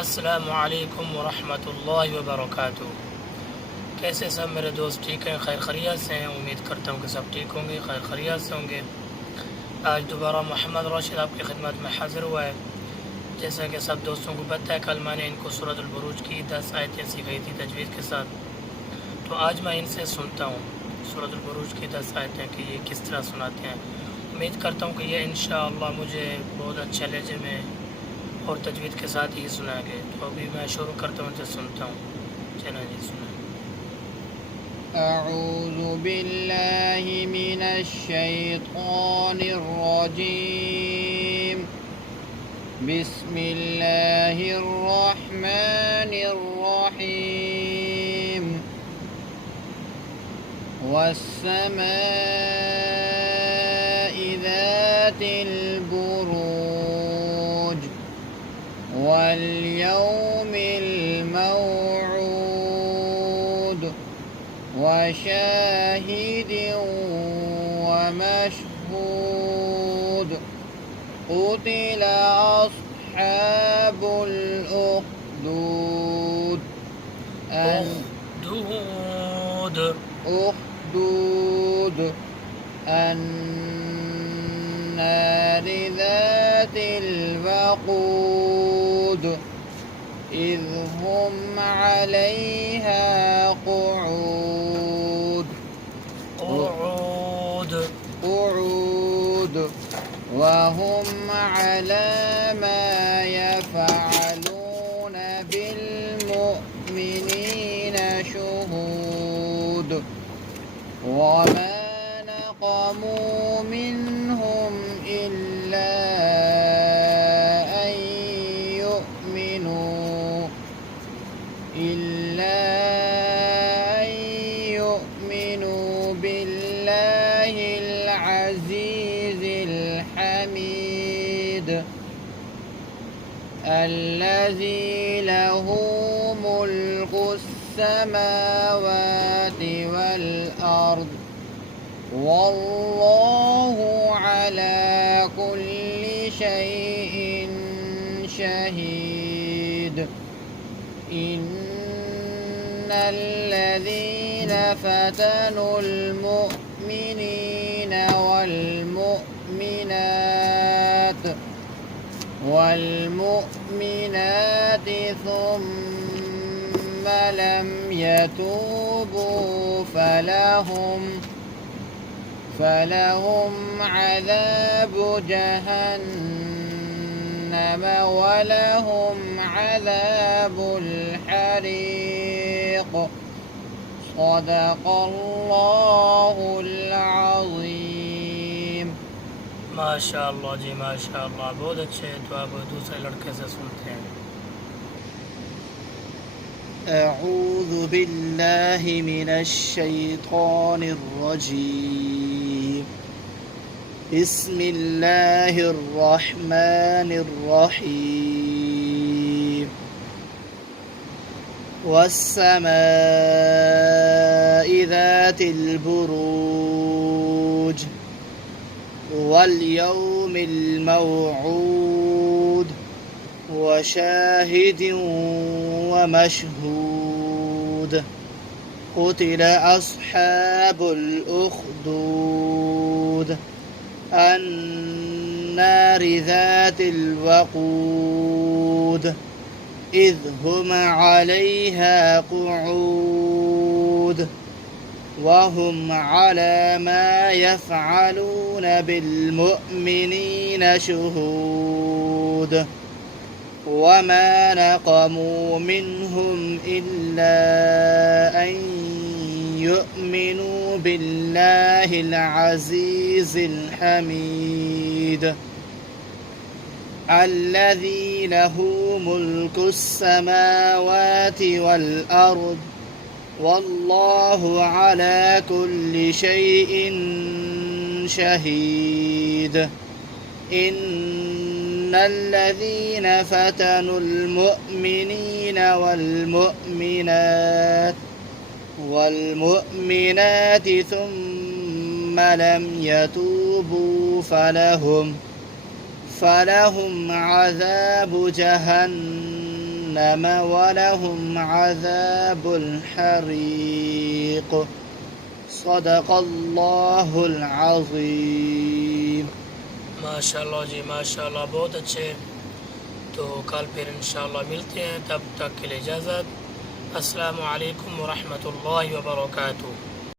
अस्सलामुअलैकुम वरहमतुल्लाहि वबरकातुहू। कैसे सब मेरे दोस्त ठीक हैं, खैर खैरियत से हैं। उम्मीद करता हूँ कि सब ठीक होंगे, खैर खैरियत से होंगे। आज दोबारा मोहम्मद राशिद आपकी खिदमत में हाज़िर हुआ है। जैसा कि सब दोस्तों को पता है, कल मैंने इनको सूरतुल बुरूज की 10 आयतें सिखाई थी तजवीज़ के साथ। तो आज मैं इनसे सुनता हूँ सूरतुल बुरूज की 10 आयतें कि ये किस तरह सुनाते हैं। उम्मीद करता हूँ कि ये इंशाअल्लाह मुझे बहुत अच्छे लहजे में और तजवीज़ के साथ ही सुनाएंगे। तो अभी मैं शुरू करता हूँ, जैसे सुनता हूँ। चलो जी सुना। أعوذ بالله من الشيطان الرجيم. بسم الله الرحمن الرحيم. والسماء ذات البروج واليوم الموعود وشاهد ومشهود. قتل أصحاب الأخدود النار ذات الوقود إذ هم عليها قعود وهم على ما يفعلون بالمؤمنين شهود. وما نقموا منهم إلا أن يؤمنوا بالله العزيز الحميد الذي له ملك السماوات والأرض والله على كل شيء شهيد. إن الذين فتنوا المؤمنين والمؤمنات ثم لم يتوبوا فلهم عذاب جهنم ولهم عذاب الحريق. صدق الله العظيم. माशाअल्लाह जी माशाअल्लाह, बहुत अच्छे। तो आप दूसरे लड़के से सुनते हैं। أعوذ بالله من الشيطان الرجيم. بسم الله الرحمن الرحيم. والسماء ذات البروج واليوم الموعود وشاهد ومشهود. قتل أصحاب الأخدود النار ذات الوقود إذ هم عليها قعود وهم على ما يفعلون بالمؤمنين شهود. وما نقموا منهم إلا أن يؤمنوا بالله العزيز الحميد الذي له ملك السماوات والأرض والله على كل شيء شهيد. إن الذين فتنوا المؤمنين والمؤمنات ثم لم يتوبوا فلهم عذاب جهنم جهنم ولهم عذاب الحريق صدق الله العظيم माशाल्लाह जी माशाल्लाह, बहुत अच्छे। तो कल फिर इंशाल्लाह मिलते हैं, तब तक के लिए इजाज़त। अस्सलामु अलैकुम व रहमतुल्लाहि व बरकातुहू।